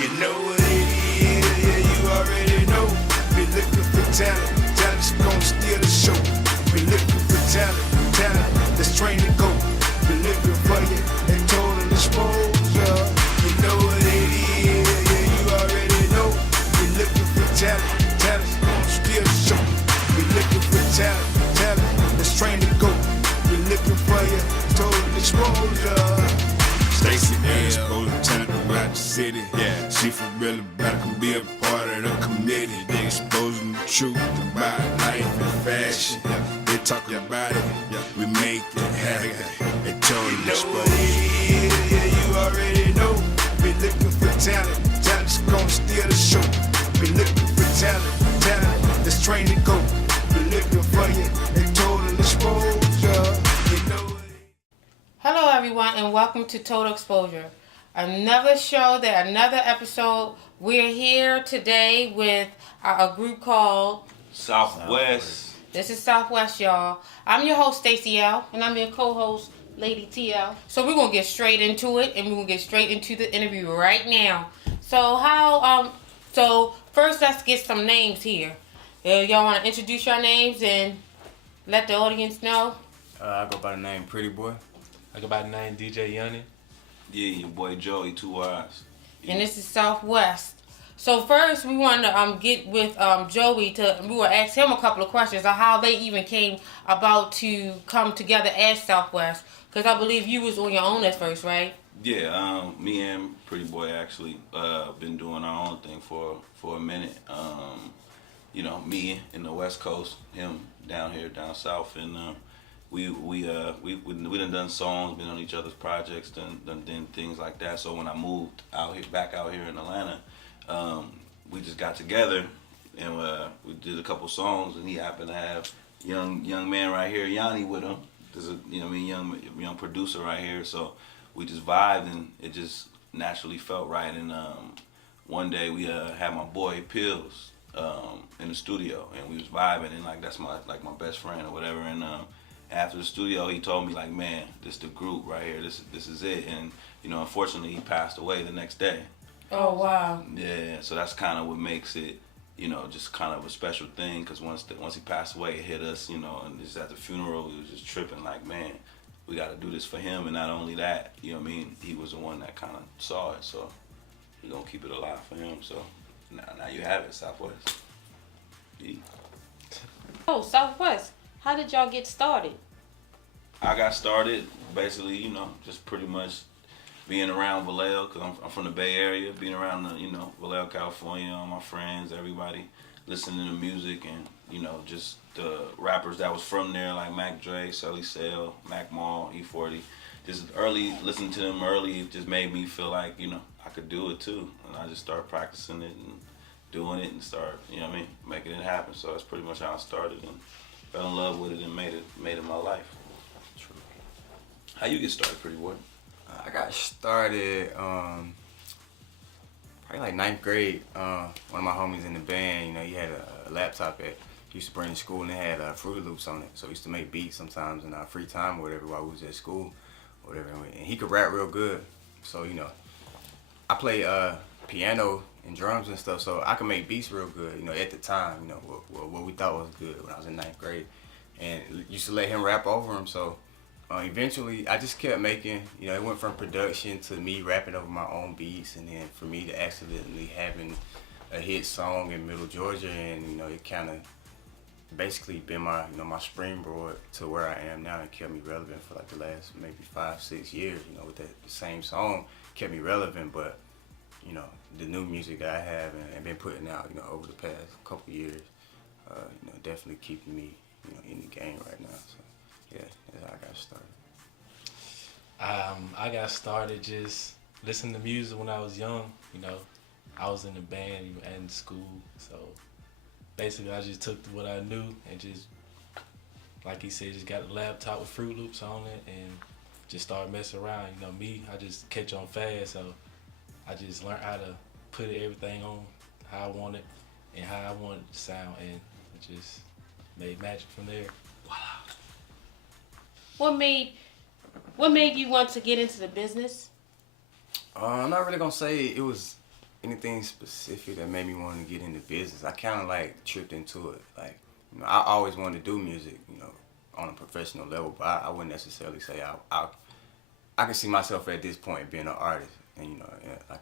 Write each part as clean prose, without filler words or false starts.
You know what it is, yeah, you already know. Be looking for talent, talent's gonna steal the show. Be looking for talent, talent that's trained to go. Be looking for you and total exposure. You know what it is, yeah, you already know. Be looking for talent, talent's gonna steal the show. Be looking for talent, talent that's trained to go. Be looking for you, total exposure. Stacy exposing talent throughout the city. Yeah, she for real about it, can be a part of the committee. They exposing the truth about life and fashion. They talking about it, we make it happen. They told you exposure. Yeah, you already know. Be looking for talent, talent's gonna steal the show. Be looking for talent, talent that's trained to go. Be looking for you, they total exposure. You know. Hello everyone and welcome to Total Exposure. Another episode. We're here today with a group called Soufwes. This is Soufwes, y'all. I'm your host Stacey L and I'm your co-host Lady TL. So we're gonna get straight into it and we're gonna get straight into the interview right now. So first let's get some names here. Y'all wanna introduce your names and let the audience know? I go by the name Pretty Boy. I go by the name DJ Yunny. Yeah, your boy Joey, 2 eyes. Yeah. And this is Soufwes. So first we want to get with Joey we will ask him a couple of questions on how they even came about to come together as Soufwes. Because I believe you was on your own at first, right? Yeah, me and Pretty Boy actually been doing our own thing for a minute. You know, me in the West Coast, him down here down south, and we done songs, been on each other's projects, done things like that. So when I moved back out here in Atlanta, we just got together and we did a couple songs, and he happened to have young man right here, Yanni, with him. There's a young producer right here. So we just vibed and it just naturally felt right. And one day we had my boy Pills in the studio, and we was vibing, and like that's my best friend or whatever. And after the studio, he told me like, man, this the group right here. This is it. And you know, unfortunately, he passed away the next day. Oh wow. Yeah, so that's kind of what makes it, you know, just kind of a special thing. Cause once he passed away, it hit us, you know. And just at the funeral, we was just tripping like, man, we got to do this for him. And not only that, you know what I mean, he was the one that kind of saw it. So we gonna keep it alive for him. So now you have it, Soufwes. Yeah. Oh, Soufwes. How did y'all get started? I got started basically, you know, just pretty much being around Vallejo, because I'm from the Bay Area, being around the, you know, Vallejo, California, all my friends, everybody, listening to music, and, you know, just the rappers that was from there, like Mac Dre, Sully Sale, Mac Mall, E40. Just listening to them early, it just made me feel like, you know, I could do it too. And I just started practicing it and doing it and start, you know what I mean, making it happen. So that's pretty much how I started and fell in love with it and made it my life. True. How you get started, Pretty Boy? I got started probably like 9th grade. One of my homies in the band, you know, he had a laptop that he used to bring to school, and it had Fruity Loops on it. So we used to make beats sometimes in our free time or whatever while we was at school or whatever. And he could rap real good. So, you know, I play piano and drums and stuff, so I could make beats real good, you know, at the time, you know, what we thought was good when I was in 9th grade. And used to let him rap over him, so eventually I just kept making, you know, it went from production to me rapping over my own beats, and then for me to accidentally having a hit song in Middle Georgia, and, you know, it kind of basically been my, you know, my springboard to where I am now, and kept me relevant for like the last maybe 5-6 years, you know, with that same song kept me relevant. But you know, the new music that I have and been putting out, you know, over the past couple years, you know, definitely keeping me, you know, in the game right now. So, yeah, that's how I got started. I got started just listening to music when I was young. You know, I was in the band and school, so basically I just took what I knew and just, like he said, just got a laptop with Fruit Loops on it and just started messing around. You know, me, I just catch on fast, so I just learned how to put everything on how I want it and how I want it to sound, and it just made magic from there. Voila. What made you want to get into the business? I'm not really gonna say it was anything specific that made me want to get into business. I kind of like tripped into it. Like, you know, I always wanted to do music, you know, on a professional level, but I wouldn't necessarily say I can see myself at this point being an artist, and you know, like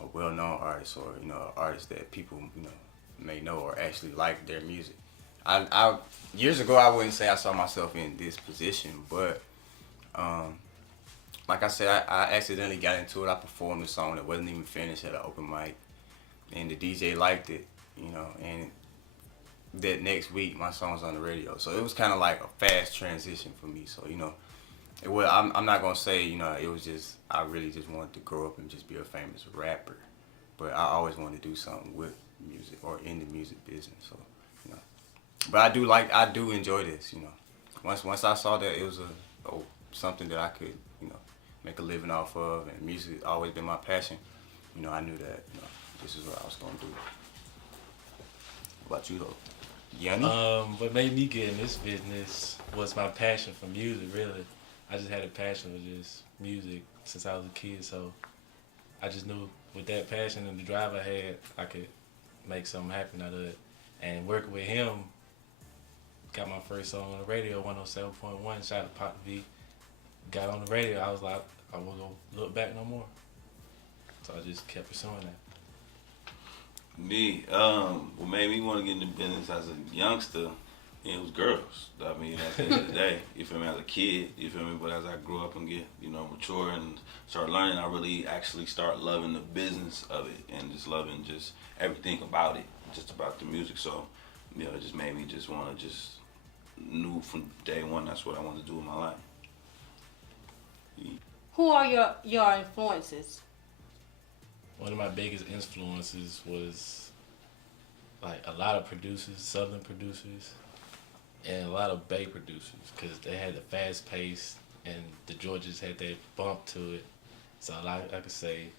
a well-known artist, or you know, an artist that people, you know, may know or actually like their music. I years ago I wouldn't say I saw myself in this position, but like I said, I accidentally got into it. I performed a song that wasn't even finished at an open mic, and the DJ liked it, you know, and that next week my song was on the radio. So it was kind of like a fast transition for me. So, you know, it was, I'm not gonna say, you know, it was just, I really just wanted to grow up and just be a famous rapper, but I always wanted to do something with music or in the music business. So, you know, but I do enjoy this, you know. Once I saw that it was something that I could, you know, make a living off of, and music has always been my passion, you know, I knew that, you know, this is what I was gonna do. What about you though? Yanni? What made me get in this business was my passion for music, really. I just had a passion for just music since I was a kid, so I just knew with that passion and the drive I had, I could make something happen out of it. And working with him, got my first song on the radio, 107.1, shout out to Pop V. Got on the radio, I was like, I won't go look back no more. So I just kept pursuing that. Me, what made me want to get into business as a youngster, it was girls. I mean, at the end of the day, you feel me, as a kid, you feel me, but as I grew up and get, you know, mature and start learning, I really actually start loving the business of it and just loving just everything about it, just about the music. So, you know, it just made me just want to just knew from day one that's what I wanted to do in my life. Yeah. Who are your influences? One of my biggest influences was like a lot of producers, Southern producers, and a lot of Bay producers, because they had the fast pace and the Georgians had that bump to it. So I could say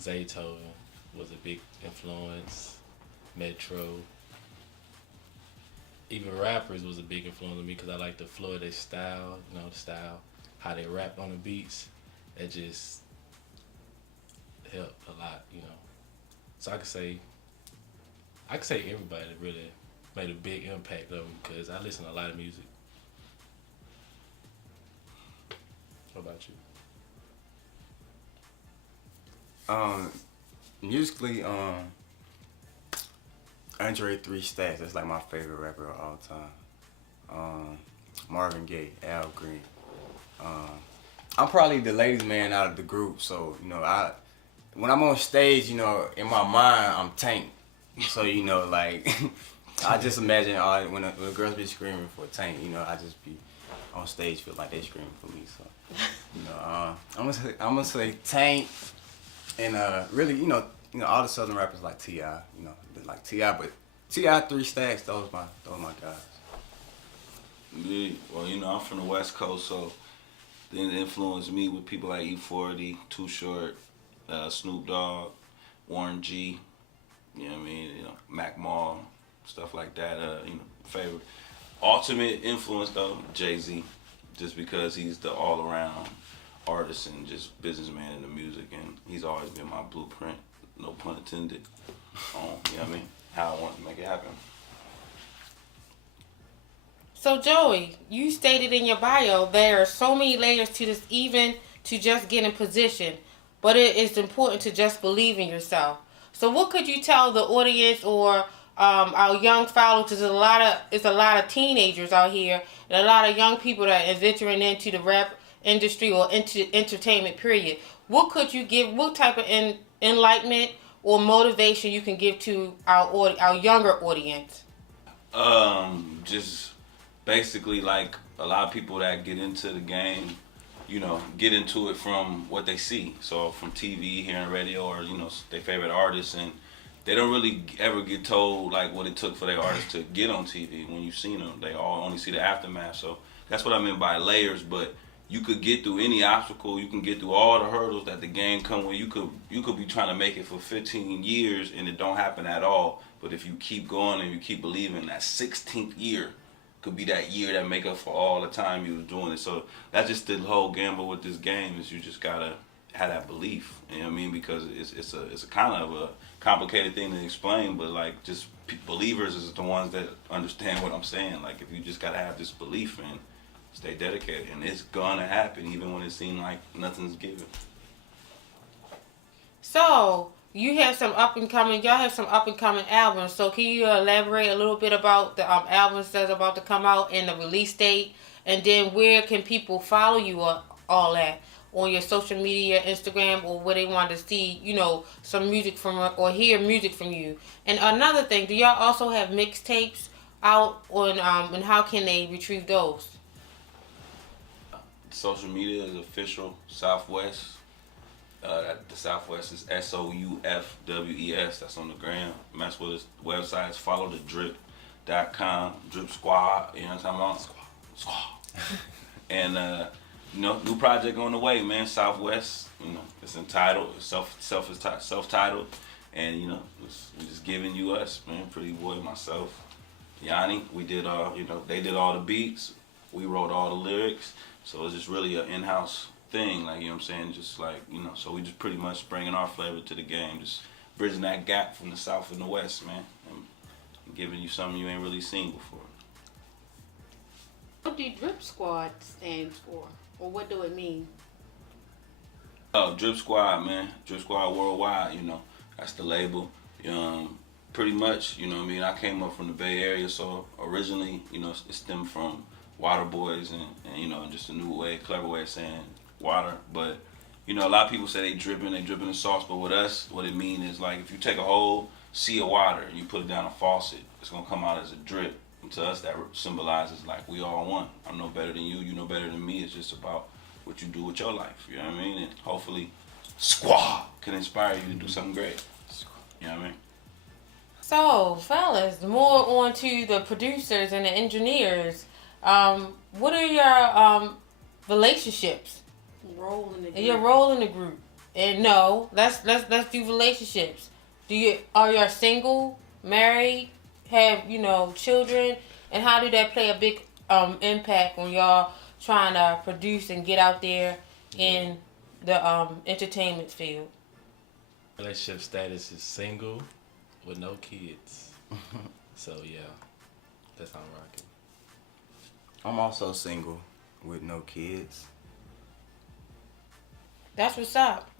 Zaytoven was a big influence, Metro. Even rappers was a big influence on me because I like the flow of their style, you know, the style, how they rap on the beats. It just helped a lot, you know. So I could say everybody really made a big impact on me because I listen to a lot of music. What about you? Musically, Andre 3 Stacks, that's like my favorite rapper of all time. Marvin Gaye, Al Green. I'm probably the ladies' man out of the group, so, you know, when I'm on stage, you know, in my mind, I'm Tank. So, you know, like, I just imagine when the girls be screaming for Tank, you know, I just be on stage feel like they screaming for me. So, you know, I'm gonna say Tank, and really, you know, all the Southern rappers like T.I., you know, like T.I., but T.I. 3 Stacks, those my guys. Yeah, well, you know, I'm from the West Coast, so then it influenced me with people like E40, Too Short, Snoop Dogg, Warren G, you know what I mean, you know, Mac Mall, stuff like that. You know, favorite ultimate influence though, Jay-Z, just because he's the all-around artist and just businessman in the music, and he's always been my blueprint, no pun intended, you know what I mean, how I want to make it happen. So Joey, you stated in your bio there are so many layers to this, even to just get in position, but it is important to just believe in yourself. So what could you tell the audience or our young followers? There's a lot of teenagers out here and a lot of young people that is entering into the rap industry or into entertainment period. What could you give? What type of enlightenment or motivation you can give to our younger audience? Just basically like a lot of people that get into the game, you know, get into it from what they see. So from TV, hearing radio, or, you know, their favorite artists, and they don't really ever get told like what it took for their artist to get on TV. When you've seen them, they all only see the aftermath. So that's what I meant by layers. But you could get through any obstacle. You can get through all the hurdles that the game come with. You could be trying to make it for 15 years and it don't happen at all. But if you keep going and you keep believing, that 16th year could be that year that make up for all the time you was doing it. So that's just the whole gamble with this game, is you just gotta have that belief. You know what I mean? Because it's a kind of a complicated thing to explain, but like just believers is the ones that understand what I'm saying. Like if you just gotta have this belief and stay dedicated, and it's gonna happen even when it seems like nothing's given. So you have some up and coming. Y'all have some up and coming albums. So can you elaborate a little bit about the albums that's about to come out and the release date, and then where can people follow you all at on your social media, Instagram, or where they want to see, you know, some music from or hear music from you? And another thing, do y'all also have mixtapes out on and how can they retrieve those? Social media is official Soufwes. The Soufwes is SOUFWES. That's on the gram. Mess with his websites. Follow the drip.com, Drip Squad. You know what I'm talking about? Squad. And you know, new project on the way, man. Soufwes. You know, it's entitled, self-titled, and you know, we're just giving you us, man. Pretty Boy, myself, Yanni. We did you know, they did all the beats. We wrote all the lyrics. So it's just really an in-house thing, like, you know what I'm saying? Just like, you know, so we just pretty much bringing our flavor to the game, just bridging that gap from the South and the West, man, and giving you something you ain't really seen before. What do Drip Squad stand for, or what do it mean? Oh, Drip Squad, man. Drip Squad Worldwide, you know, that's the label. Pretty much, you know what I mean? I came up from the Bay Area, so originally, you know, it stemmed from Water Boys and you know, just a new way, clever way of saying water. But you know, a lot of people say they dripping the sauce, but with us, what it means is like if you take a whole sea of water and you put it down a faucet, it's gonna come out as a drip. And to us, that symbolizes like we all one. I'm no better than you no better than me. It's just about what you do with your life. You know what I mean? And hopefully, Squad can inspire you to do something great. You know what I mean? So, fellas, more on to the producers and the engineers. What are your relationships? Role in the group. Your role in the group. And no, let's do relationships. Are you single, married, have, you know, children, and how do that play a big impact when y'all trying to produce and get out there in the entertainment field? Relationship status is single with no kids. So yeah, that's how I'm rocking. I'm also single with no kids. That's what's up.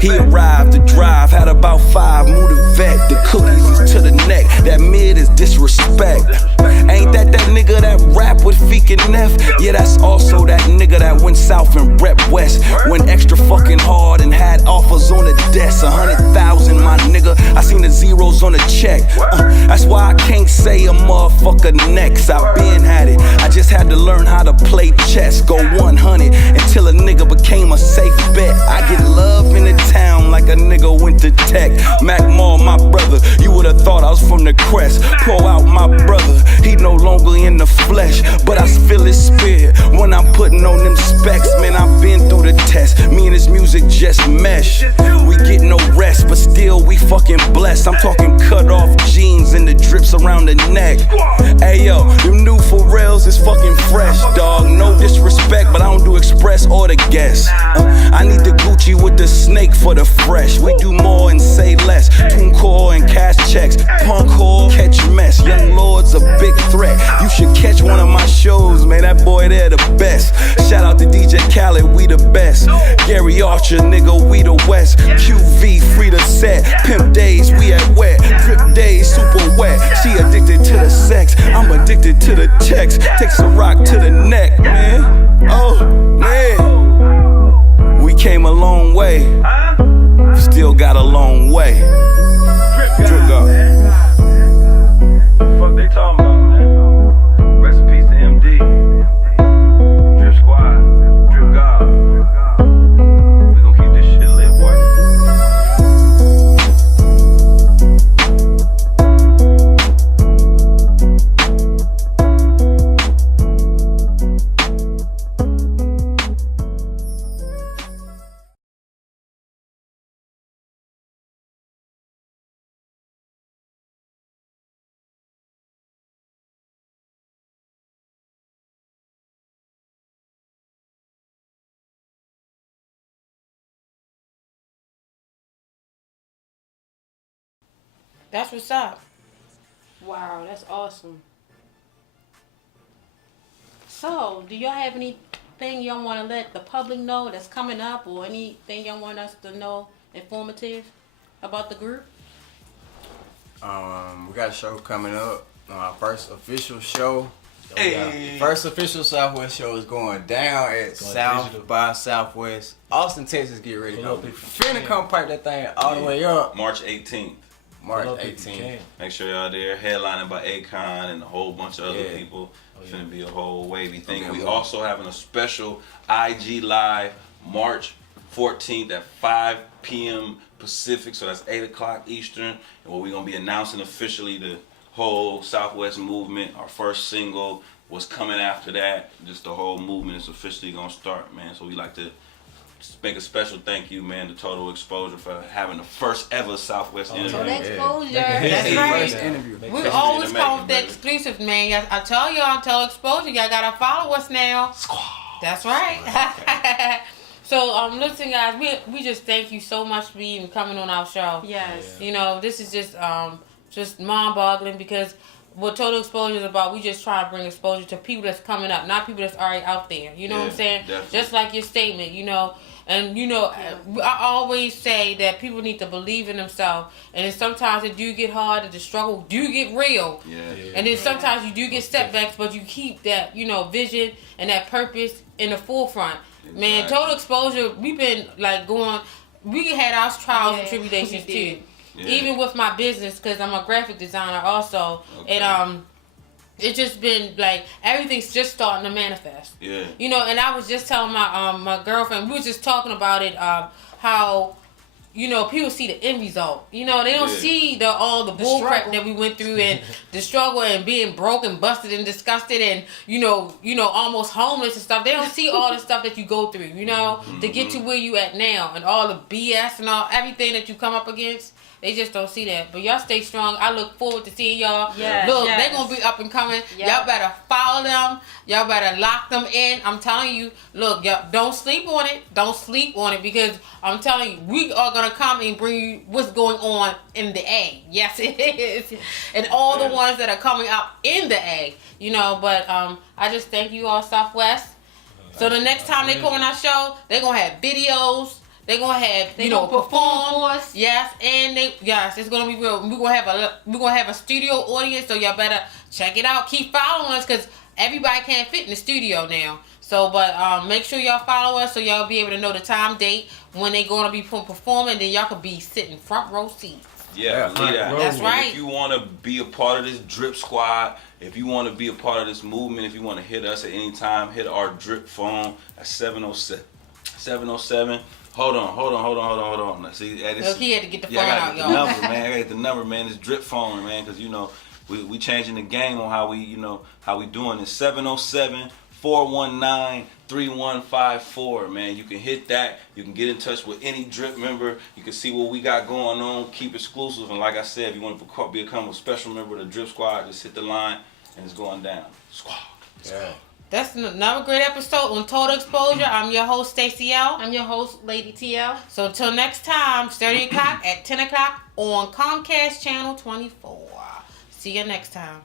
He arrived to drive, had about 5, moved the vet. The cookies is to the neck, that mid is disrespect. Ain't that nigga that rap with Feek and Neff? Yeah, that's also that nigga that went south and rep west. Went extra fucking hard and had offers on the desk. 100,000, my nigga, I seen the zeros on the check. That's why I can't say a motherfucker next. I been had it, I just had to learn how to play chess. Go 100 until a nigga became a safe bet. I get love in the town like a nigga went to tech. Mac Mall, my brother, you would've thought I was from the Crest. Pro pour out my brother. He no longer in the flesh, but I feel his spirit when I'm putting on them specs. Man, I've been through the test. Me and his music just mesh. We get no rest, but still we fucking blessed. I'm talking cut off jeans and the drips around the neck. Ayo, them new Pharrells is fucking fresh, dog. No disrespect, but I don't do express or the guest. I need the Gucci with the snake for the fresh. We do more and say less. TuneCore and cash checks. Punkcore, catch mess. Young Lord's a big threat. You should catch one of my shows, man. That boy there the best. Shout out to DJ Khaled, we the best. Gary Archer, nigga, we the West. QV, free to set. Pimp days, we at wet. Drip days, super wet. She addicted to the sex. I'm addicted to the checks. Takes a rock to the neck, man. Oh, man. We came a long way. Still got a long way. Drip up. Fuck they talking about, man? Rest in peace to MD. Drip Squad. Drip God. We gon' keep this shit lit, boy. That's what's up. Wow, that's awesome. So, do y'all have anything y'all want to let the public know that's coming up, or anything y'all want us to know informative about the group? We got a show coming up. Our first official show. Hey. First official Soufwes show is going down at South digital. by Southwest. Austin, Texas, get ready. Pull Though. up We if you finna can. come pipe that thing all the way up. March 18th. March Pull up if you 18th. can. Make sure y'all there. Headlining by Akon and a whole bunch of other Yeah. people. It's yeah. gonna be a whole wavy thing. Okay, We well. also having a special IG live March 14th at 5 p.m. Pacific, so that's 8 o'clock Eastern. And where we're gonna be announcing officially the whole Soufwes movement. Our first single was coming after that. Just the whole movement is officially gonna start, man. So we like to make a special thank you, man, to Total Exposure for having the first ever Soufwes interview. So yeah. the exposure. Yeah. That's Yeah. right. First interview. We History always in the come making, with the baby. exclusive, man. I tell y'all, tell Exposure, y'all gotta follow us now. That's right. So, listen, guys, we just thank you so much for even coming on our show. Yes. You know, this is just mind-boggling because what Total Exposure is about, we just try to bring exposure to people that's coming up, not people that's already out there. You know what I'm Yeah, saying? definitely. Just like your statement, you know. And, you know, I always say that people need to believe in themselves. And then sometimes it do get hard, and the struggle do get real. Yeah. And then sometimes you do get setbacks, but you keep that, you know, vision and that purpose in the forefront. Man, Exactly. Total Exposure, we've been like we had our trials and Yeah, tribulations we too. did. Yeah. Even with my business, because I'm a graphic designer also. Okay. And it's just been like everything's just starting to manifest. Yeah. You know, and I was just telling my girlfriend, we were just talking about it, how, you know, people see the end result. You know, they don't Yeah. see all the bull crap struggle. that we went through and the struggle and being broke and busted and disgusted and, you know, almost homeless and stuff. They don't see all the stuff that you go through, you know, to get to where you at now and all the BS and everything that you come up against. They just don't see that. But y'all stay strong. I look forward to seeing y'all. Yes, Look, yes. they're going to be up and coming. Yep. Y'all better follow them. Y'all better lock them in. I'm telling you, look, y'all don't sleep on it. Don't sleep on it because I'm telling you, we are going to come and bring you what's going on in the A. Yes, it is. And all the ones that are coming up in the A. You know, but I just thank you all, Soufwes. So the next time they come on our show, they're going to have videos. They're gonna have They gonna perform for us. Yes, and it's gonna be real. We're gonna have a studio audience, so y'all better check it out. Keep following us because everybody can't fit in the studio now. So, but make sure y'all follow us so y'all be able to know the time, date when they gonna be performing. Then y'all could be sitting front row seats. Yeah, believe that. That's And right. If you want to be a part of this Drip Squad, if you want to be a part of this movement, if you want to hit us at any time, hit our Drip phone at 707. Hold on. See, Look, he had to get the phone I gotta out, get y'all. the number, man. I got to get the number, man. It's Drip phone, man, because, you know, we changing the game on how we doing it. 707-419-3154, man. You can hit that. You can get in touch with any Drip member. You can see what we got going on. Keep exclusive. And like I said, if you want to become a special member of the Drip Squad, just hit the line and it's going down. Squad. Yeah. That's another great episode on Total Exposure. I'm your host, Stacey L. I'm your host, Lady TL. So until next time, 30 o'clock at 10 o'clock on Comcast Channel 24. See you next time.